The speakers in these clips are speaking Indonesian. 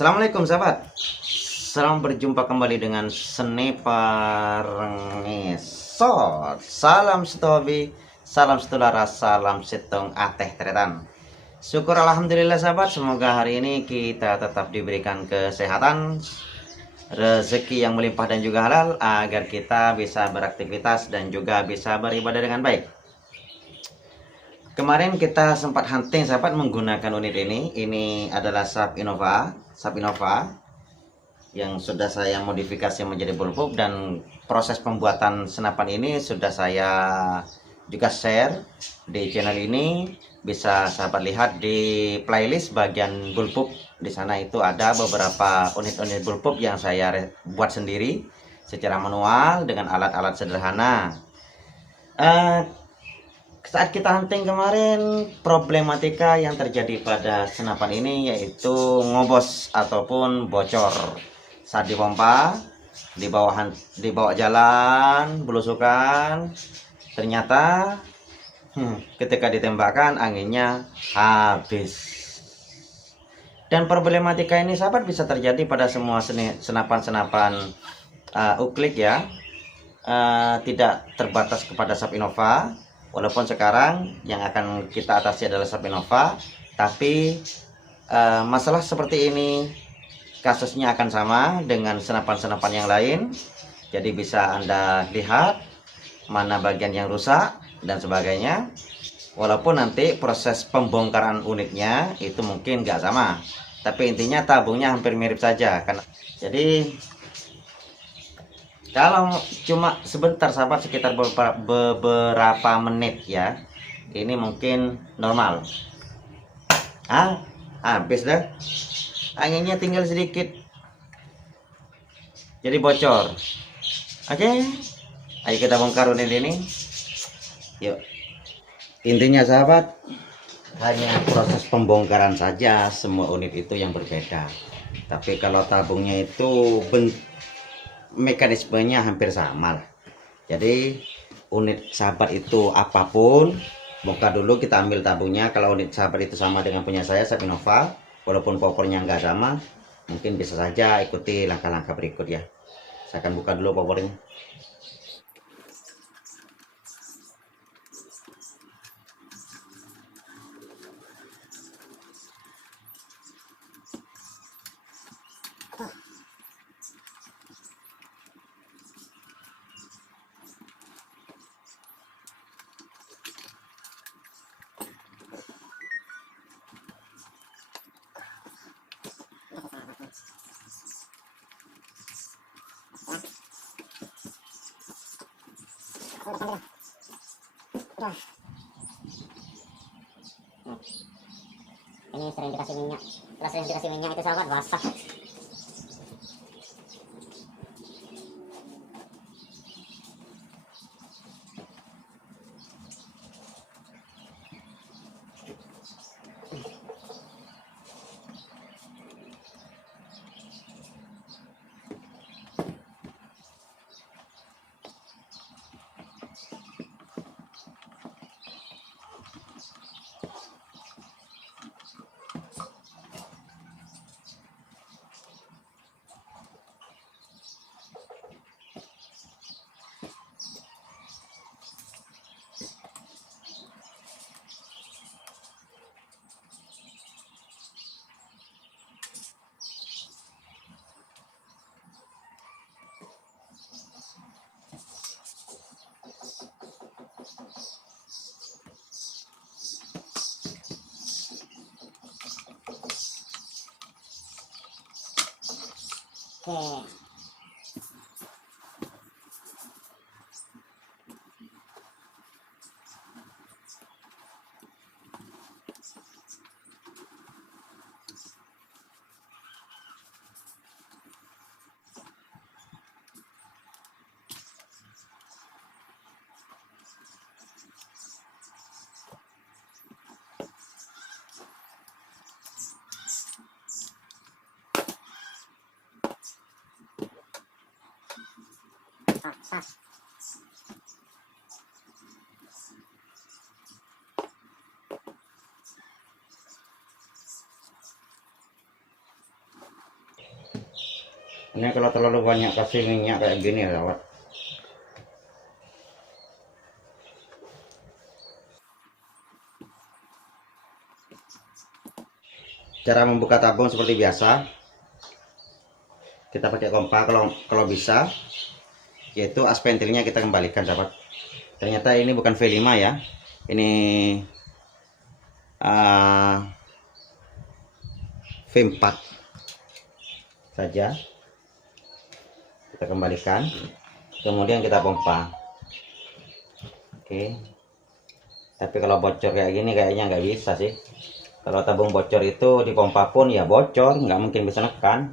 Assalamualaikum sahabat. Selamat berjumpa kembali dengan Sniper Ngesot. Salam setobi, salam setulara, salam setong ateh teretan. Syukur alhamdulillah sahabat, semoga hari ini kita tetap diberikan kesehatan, rezeki yang melimpah dan juga halal, agar kita bisa beraktivitas dan juga bisa beribadah dengan baik. Kemarin kita sempat hunting sahabat menggunakan unit ini. Ini adalah SAP Innova yang sudah saya modifikasi menjadi bullpup, dan proses pembuatan senapan ini sudah saya juga share di channel ini. Bisa sahabat lihat di playlist bagian bullpup. Di sana itu ada beberapa unit-unit bullpup yang saya buat sendiri secara manual dengan alat-alat sederhana. Saat kita hunting kemarin, problematika yang terjadi pada senapan ini yaitu ngobos ataupun bocor saat dipompa, dibawa jalan belusukan. Ternyata ketika ditembakkan anginnya habis. Dan problematika ini sahabat bisa terjadi pada semua senapan-senapan uklik ya, tidak terbatas kepada SAP Innova. Walaupun sekarang yang akan kita atasi adalah SAP Innova, tapi masalah seperti ini kasusnya akan sama dengan senapan-senapan yang lain. Jadi bisa Anda lihat mana bagian yang rusak dan sebagainya. Walaupun nanti proses pembongkaran unitnya itu mungkin nggak sama, tapi intinya tabungnya hampir mirip saja kan. Jadi kalau cuma sebentar sahabat, sekitar beberapa menit ya, ini mungkin normal. Habis dah, anginnya tinggal sedikit, jadi bocor. Oke, ayo kita bongkar unit ini. Yuk. Intinya sahabat, hanya proses pembongkaran saja, semua unit itu yang berbeda. Tapi kalau tabungnya itu mekanismenya hampir sama lah. Jadi unit sahabat itu apapun, bongkar dulu, kita ambil tabungnya. Kalau unit sahabat itu sama dengan punya saya, SAP Innova, walaupun popornya nggak sama, mungkin bisa saja ikuti langkah-langkah berikut ya. Saya akan buka dulu popornya. Ini sering dikasih minyak. Setelah sering dikasih minyak itu sahabat basah. Oke. Pas. Ini kalau terlalu banyak kasih minyak kayak gini ya sahabat. Cara membuka tabung seperti biasa, kita pakai kompa kalau bisa, yaitu as pentilnya kita kembalikan sahabat. Ternyata ini bukan V5 ya, ini V4 saja. Kita kembalikan, kemudian kita pompa. Oke, tapi kalau bocor kayak gini kayaknya nggak bisa sih. Kalau tabung bocor itu dipompa pun ya bocor, nggak mungkin bisa nekan.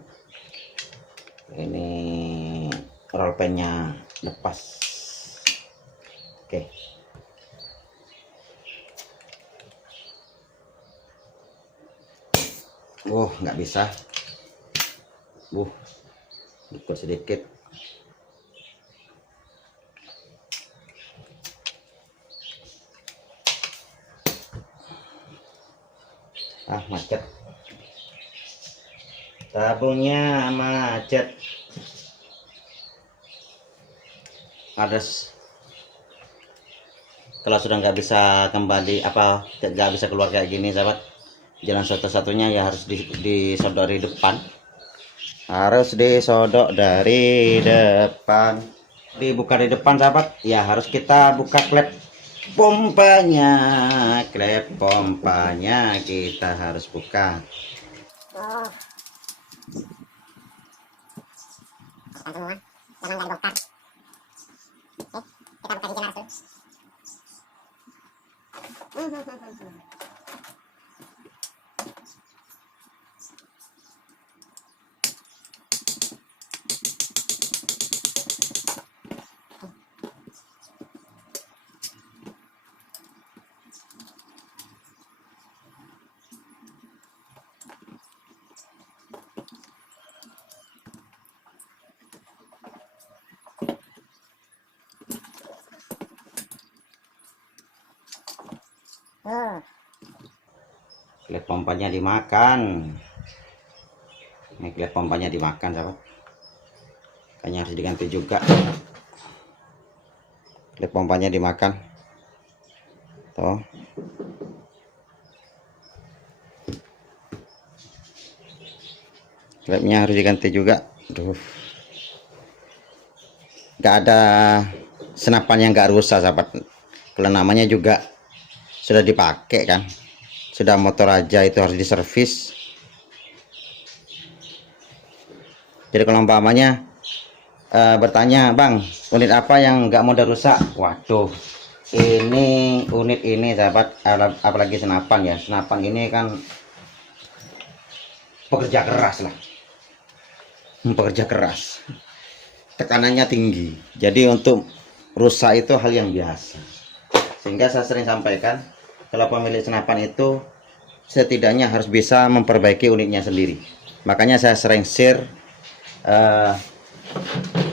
Ini roll pennya lepas. Oke. Nggak bisa. Ikut sedikit. Macet. Tabungnya macet. Kalau sudah nggak bisa kembali nggak bisa keluar kayak gini sahabat, jalan satu-satunya ya harus disodok dari depan. Dibuka dari depan sahabat ya, harus kita buka klep pompanya kita harus buka. Semua jangan nggak dibongkar. Oke, kita buka di jenar dulu. Klep pompanya dimakan. Ini klep pompanya dimakan sahabat. Kayaknya harus diganti juga. Klep pompanya dimakan. Tuh. Klepnya harus diganti juga. Gak ada senapan yang gak rusak sahabat. Kalau namanya juga sudah dipakai kan, sudah motor aja itu harus diservis. Jadi kalau umpamanya bertanya, bang, unit apa yang nggak mudah rusak? Waduh, ini unit ini sahabat, apalagi senapan ya. Senapan ini kan pekerja keras lah, pekerja keras, tekanannya tinggi. Jadi untuk rusak itu hal yang biasa. Sehingga saya sering sampaikan, kalau pemilik senapan itu setidaknya harus bisa memperbaiki unitnya sendiri. Makanya saya sering share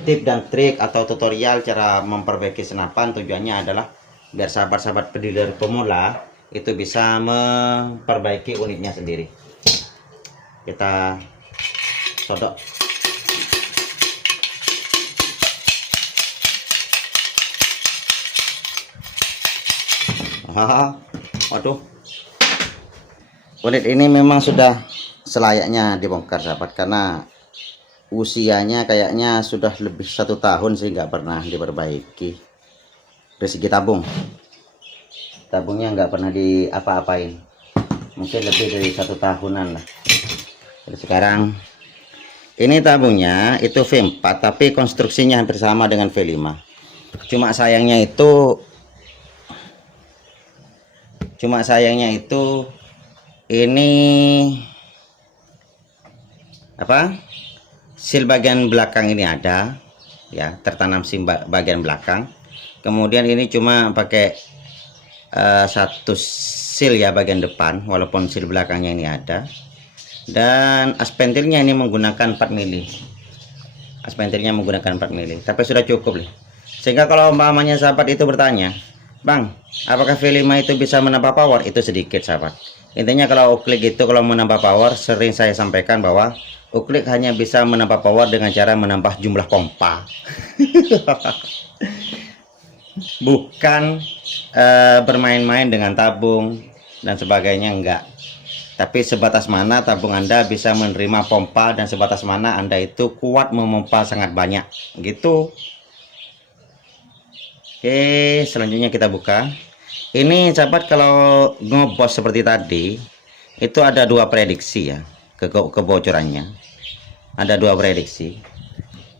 tip dan trik atau tutorial cara memperbaiki senapan. Tujuannya adalah biar sahabat-sahabat pediler pemula itu bisa memperbaiki unitnya sendiri. Kita sodok. Waduh, unit ini memang sudah selayaknya dibongkar sahabat, karena usianya kayaknya sudah lebih 1 tahun sih nggak pernah diperbaiki. Dari segi tabungnya nggak pernah diapa-apain, mungkin lebih dari 1 tahunan lah. Jadi sekarang ini tabungnya itu V4 tapi konstruksinya hampir sama dengan V5. Cuma sayangnya itu ini seal bagian belakang ini ada ya, tertanam seal bagian belakang. Kemudian ini cuma pakai satu seal ya bagian depan, walaupun seal belakangnya ini ada. Dan as pentilnya ini menggunakan 4 mili. As pentilnya menggunakan 4 mili, tapi sudah cukup nih. Sehingga kalau umpamanya sahabat itu bertanya, bang, apakah V5 itu bisa menambah power? Itu sedikit sahabat. Intinya kalau klik itu kalau menambah power, sering saya sampaikan bahwa Uklik hanya bisa menambah power dengan cara menambah jumlah pompa. Bukan bermain-main dengan tabung dan sebagainya, enggak. Tapi sebatas mana tabung Anda bisa menerima pompa dan sebatas mana Anda itu kuat memompa sangat banyak gitu. Oke, selanjutnya kita buka. Ini sahabat, kalau ngobos seperti tadi itu ada dua prediksi ya kebocorannya. Ada dua prediksi.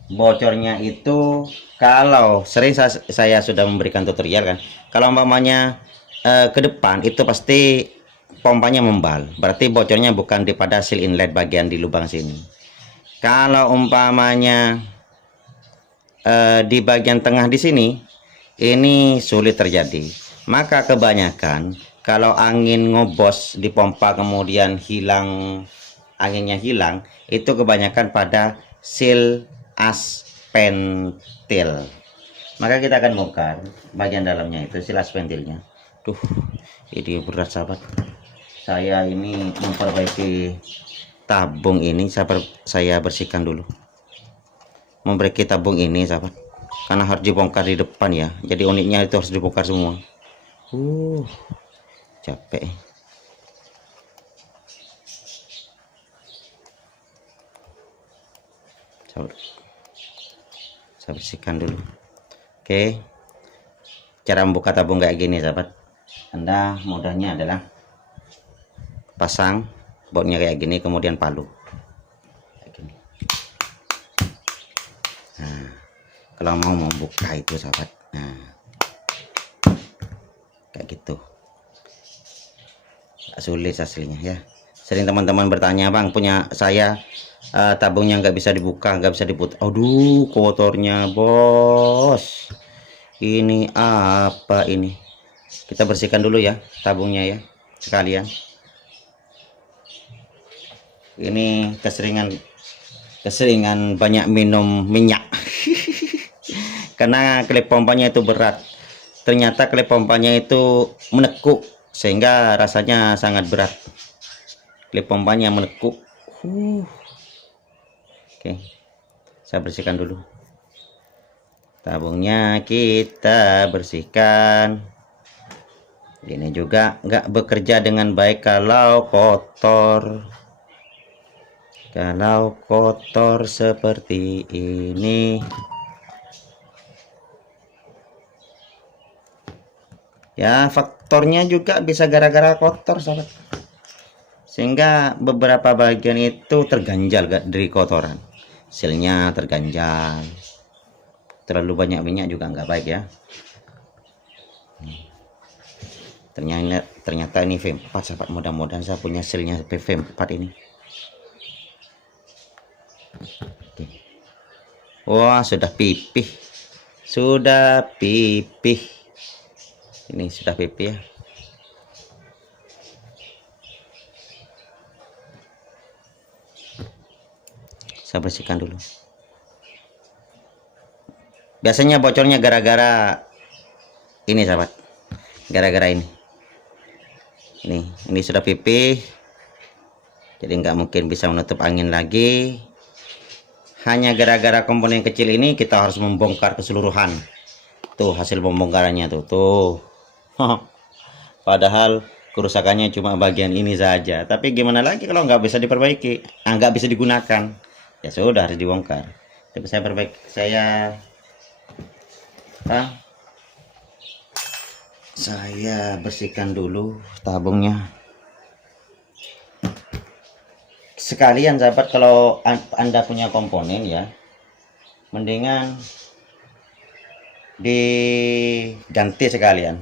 Bocornya itu kalau sering saya sudah memberikan tutorial kan, kalau umpamanya ke depan itu pasti pompanya membal, berarti bocornya bukan di pada seal inlet bagian di lubang sini. Kalau umpamanya di bagian tengah di sini, ini sulit terjadi. Maka kebanyakan kalau angin ngobos di pompa kemudian hilang, anginnya hilang, itu kebanyakan pada seal aspentil. Maka kita akan bongkar bagian dalamnya itu seal aspentilnya. Tuh, ini berat sahabat. Saya ini memperbaiki tabung ini, saya bersihkan dulu. Memperbaiki tabung ini sahabat, karena harus dibongkar di depan ya. Jadi unitnya itu harus dibongkar semua. Capek. Saya bersihkan dulu. Oke, cara membuka tabung kayak gini sahabat. Anda mudahnya adalah pasang bautnya kayak gini, kemudian palu kayak gini. Nah, kalau mau membuka itu sahabat, nah kayak gitu. Gak sulit aslinya ya. Sering teman-teman bertanya, bang, punya saya tabungnya nggak bisa dibuka, nggak bisa diputar. Aduh, kotornya bos, ini apa ini? Kita bersihkan dulu ya tabungnya ya sekalian. Ini keseringan banyak minum minyak. Karena klep pompanya itu berat. Ternyata klep pompanya itu menekuk sehingga rasanya sangat berat. Klep pompanya menekuk. Oke, saya bersihkan dulu tabungnya, kita bersihkan. Ini juga nggak bekerja dengan baik kalau kotor seperti ini ya. Faktornya juga bisa gara-gara kotor sahabat, sehingga beberapa bagian itu terganjal dari kotoran, sealnya terganjal. Terlalu banyak minyak juga nggak baik ya. Ternyata ini V4 sahabat. Mudah-mudahan saya punya sealnya V4 ini. Wah, sudah pipih, ini sudah pipih ya. Saya bersihkan dulu. Biasanya bocornya gara-gara ini sahabat, gara-gara ini sudah pipih, jadi nggak mungkin bisa menutup angin lagi. Hanya gara-gara komponen kecil ini kita harus membongkar keseluruhan. Tuh hasil pembongkarannya tuh. Padahal kerusakannya cuma bagian ini saja, tapi gimana lagi kalau nggak bisa diperbaiki, nggak bisa digunakan, ya sudah harus dibongkar. Tapi saya perbaiki, saya bersihkan dulu tabungnya sekalian sahabat. Kalau Anda punya komponen ya, mendingan diganti sekalian.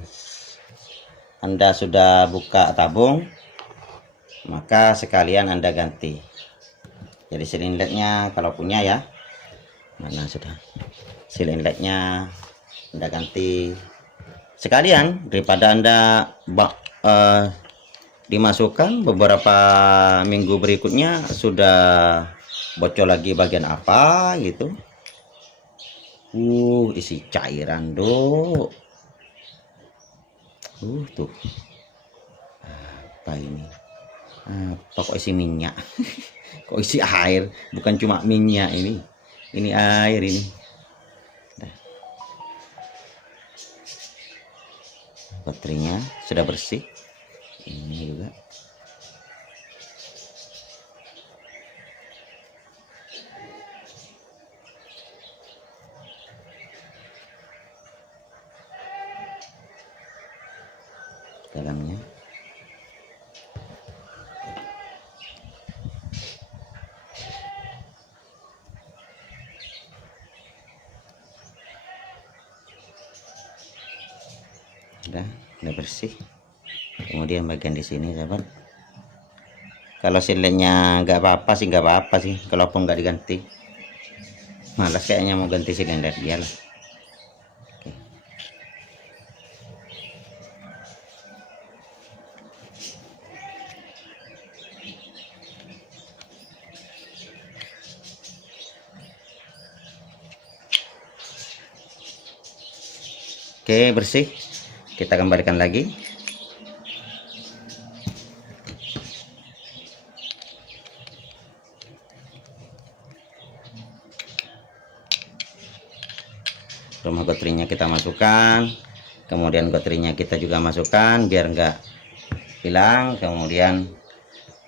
Anda sudah buka tabung, maka sekalian Anda ganti. Jadi seal inletnya kalau punya ya, mana sudah seal inletnya Anda ganti sekalian, daripada Anda dimasukkan beberapa minggu berikutnya sudah bocor lagi bagian apa gitu. Isi cairan tuh apa ini. Apa kok isi minyak? Kok isi air? Bukan cuma minyak ini air ini. Nah, baterainya sudah bersih. Ini juga. Dalamnya. Udah bersih. Kemudian bagian di sini sahabat, kalau silennya nggak apa-apa sih kalaupun nggak diganti. Malas kayaknya mau ganti silinder, biarlah. Oke, bersih. Kita kembalikan lagi. Rumah baterainya kita masukkan, kemudian baterainya kita juga masukkan biar enggak hilang, kemudian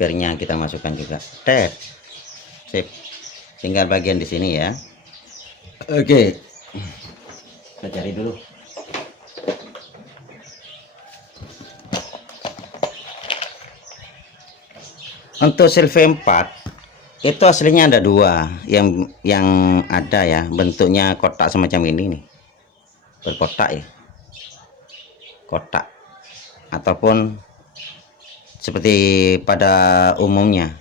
pernya kita masukkan juga. Sip. Tinggal bagian di sini ya. Oke. Kita cari dulu. Untuk Silve 4 itu aslinya ada dua yang ada ya, bentuknya kotak semacam ini nih, berkotak ya, kotak ataupun seperti pada umumnya.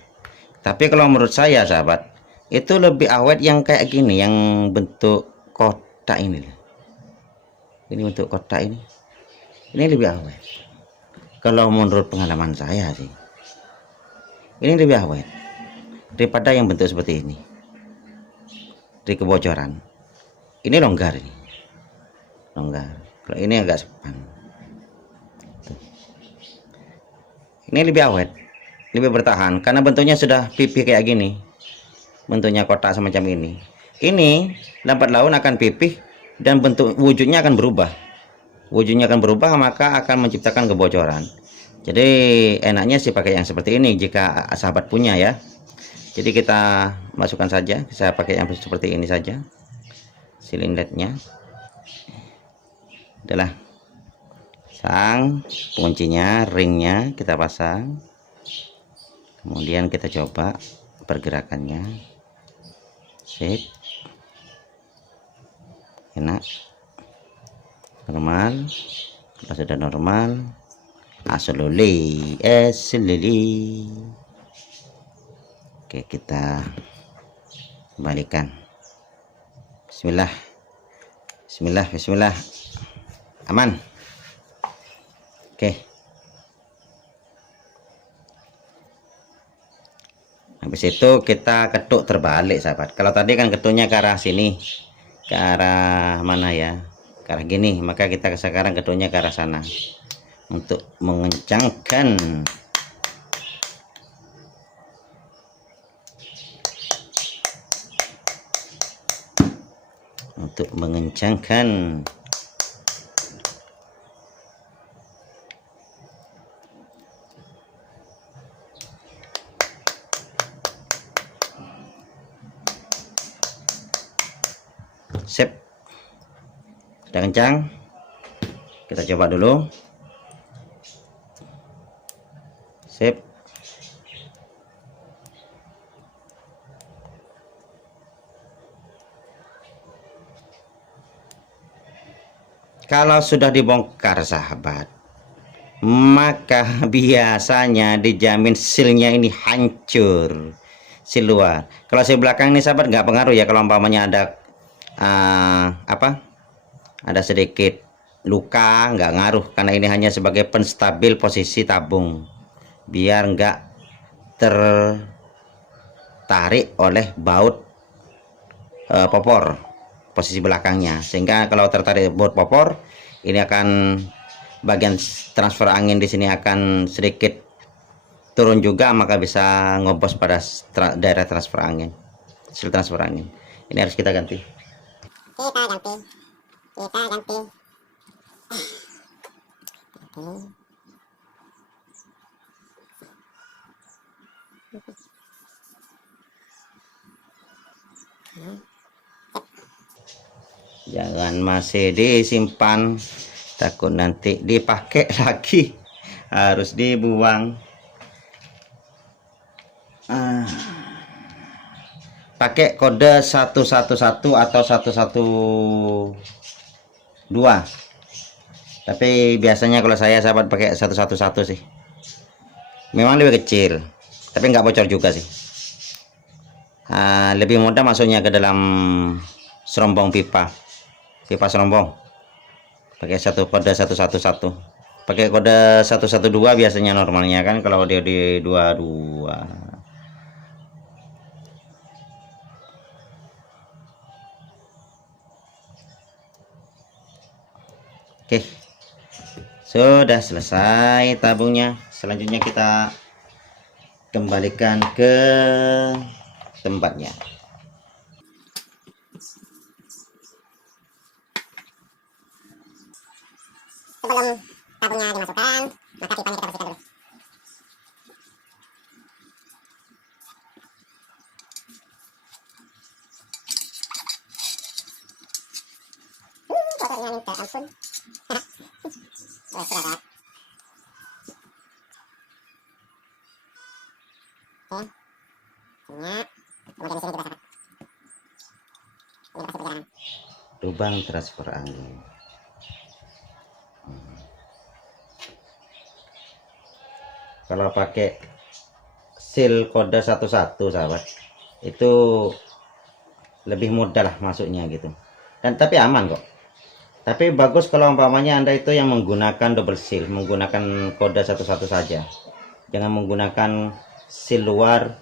Tapi kalau menurut saya sahabat, itu lebih awet yang kayak gini, yang bentuk kotak ini. Ini bentuk kotak ini lebih awet kalau menurut pengalaman saya sih. Ini lebih awet daripada yang bentuk seperti ini. Dari kebocoran ini longgar, ini longgar. Kalau ini agak sepan. Ini lebih awet, lebih bertahan karena bentuknya sudah pipih kayak gini, bentuknya kotak semacam ini. Ini lambat laun akan pipih dan bentuk wujudnya akan berubah. Maka akan menciptakan kebocoran. Jadi enaknya sih pakai yang seperti ini jika sahabat punya ya. Jadi kita masukkan saja, saya pakai yang seperti ini saja. Silindernya adalah pasang, kuncinya, ringnya kita pasang. Kemudian kita coba pergerakannya. Sip. Enak. Normal. Kalau sudah normal, asli. Oke, kita kembalikan. Bismillah. Aman. Oke. Habis itu kita ketuk terbalik sahabat. Kalau tadi kan ketuknya ke arah sini, ke arah mana ya, ke arah gini, maka kita sekarang ketuknya ke arah sana untuk mengencangkan sip. Sudah kencang, kita coba dulu. Sip. Kalau sudah dibongkar sahabat, maka biasanya dijamin silnya ini hancur, sil luar. Kalau sil belakang ini sahabat nggak pengaruh ya, kalau umpamanya ada ada sedikit luka nggak ngaruh, karena ini hanya sebagai penstabil posisi tabung biar nggak tertarik oleh baut popor posisi belakangnya, sehingga kalau tertarik baut popor ini akan bagian transfer angin di sini akan sedikit turun juga, maka bisa ngobos pada daerah transfer angin, sil transfer angin. Ini harus kita ganti. Kita ganti. Jangan masih disimpan, takut nanti dipakai lagi, harus dibuang. Pakai kode 111 atau 112, tapi biasanya kalau saya sahabat pakai 111 sih, memang lebih kecil tapi nggak bocor juga sih. Lebih mudah masuknya ke dalam serombong pipa serombong. Pakai kode 111, pakai kode 112 biasanya normalnya kan, kalau dia di 22. Oke, sudah selesai tabungnya. Selanjutnya kita kembalikan ke tempatnya. Sebelum tabungnya dimasukkan, maka pipanya kita bersihkan dulu. Kotornya minta ampun. Sudah kan? Oke. Minyak. Kemudian di sini dibasakan. Ini pasti perjalanan. Lubang transfer angin. Kalau pakai sil kode 11 sahabat, itu lebih mudah lah masuknya gitu, dan tapi aman kok. Tapi bagus kalau umpamanya Anda itu yang menggunakan double seal, menggunakan kode 11 saja, jangan menggunakan seal luar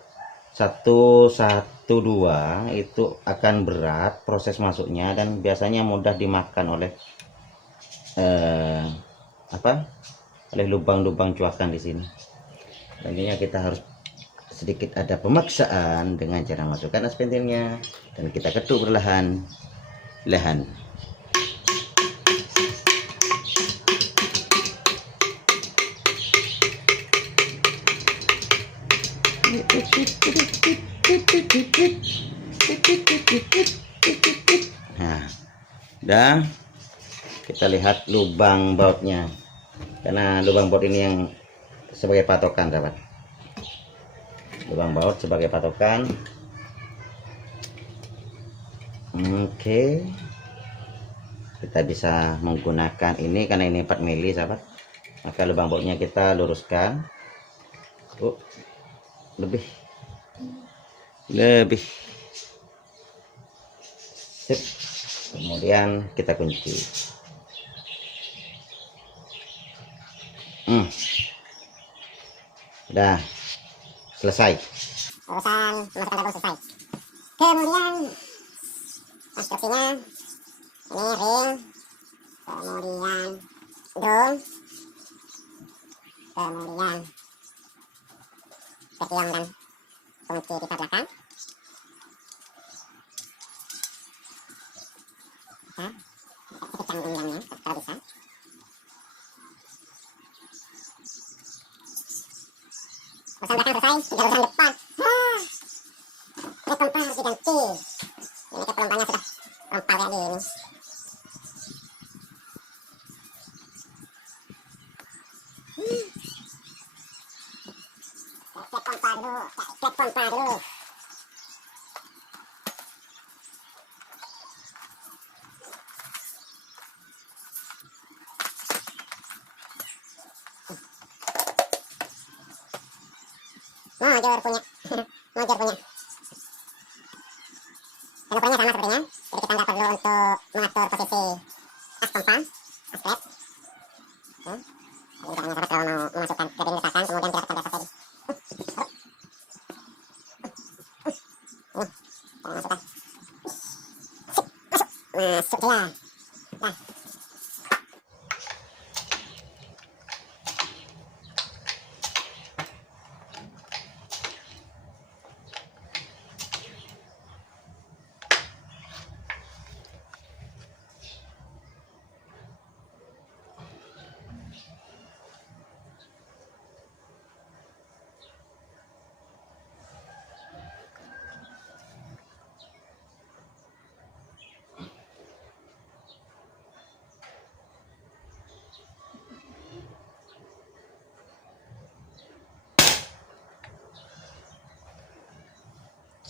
112, itu akan berat proses masuknya dan biasanya mudah dimakan oleh oleh lubang-lubang cuakan di sini. Nantinya kita harus sedikit ada pemaksaan dengan cara masukkan aspentilnya dan kita ketuk perlahan-lahan. Nah, dan kita lihat lubang bautnya, karena lubang baut ini yang sebagai patokan sahabat. Lubang baut sebagai patokan. Oke, kita bisa menggunakan ini karena ini 4 mili sahabat, maka lubang bautnya kita luruskan. Lebih sip. Kemudian kita kunci. Udah selesai. Urusan memasukkan tabung selesai. Kemudian konstruksinya ini ring, kemudian drum, kemudian petiong dan kunci pipa belakang. Kita ketikkan genggangnya kalau bisa. Urusan belakang selesai, tinggal urusan depan. Ini pompa harus diganti. Ini pelompanya sudah rompal kayak gini. Cek pompa dulu, cek pompa dulu. Mojor punya. Mojor punya. Dan ukurannya sama sepertinya. Jadi kita nggak perlu untuk mengatur posisi as pompa, as klep. Jadi jangan sahabat kalau mau memasukkan ke dalam letakkan, kemudian kita tekan di atas lagi. Kita masukkan. Masuk dia. Nah.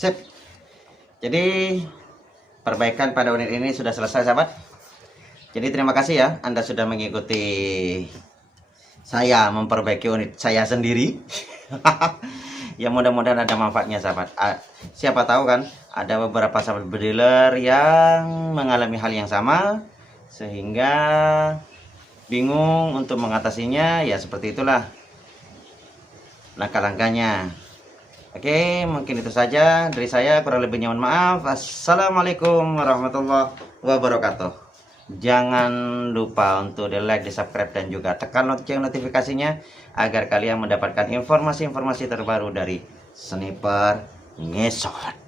Sip. Jadi perbaikan pada unit ini sudah selesai sahabat. Jadi terima kasih ya Anda sudah mengikuti saya memperbaiki unit saya sendiri. Ya mudah-mudahan ada manfaatnya sahabat. Siapa tahu kan ada beberapa sahabat berdealer yang mengalami hal yang sama sehingga bingung untuk mengatasinya. Ya seperti itulah langkah-langkahnya. Oke, mungkin itu saja dari saya, kurang lebihnya mohon maaf. Assalamualaikum warahmatullahi wabarakatuh. Jangan lupa untuk di like, di subscribe, dan juga tekan lonceng notifikasinya agar kalian mendapatkan informasi-informasi terbaru dari Sniper Ngesot.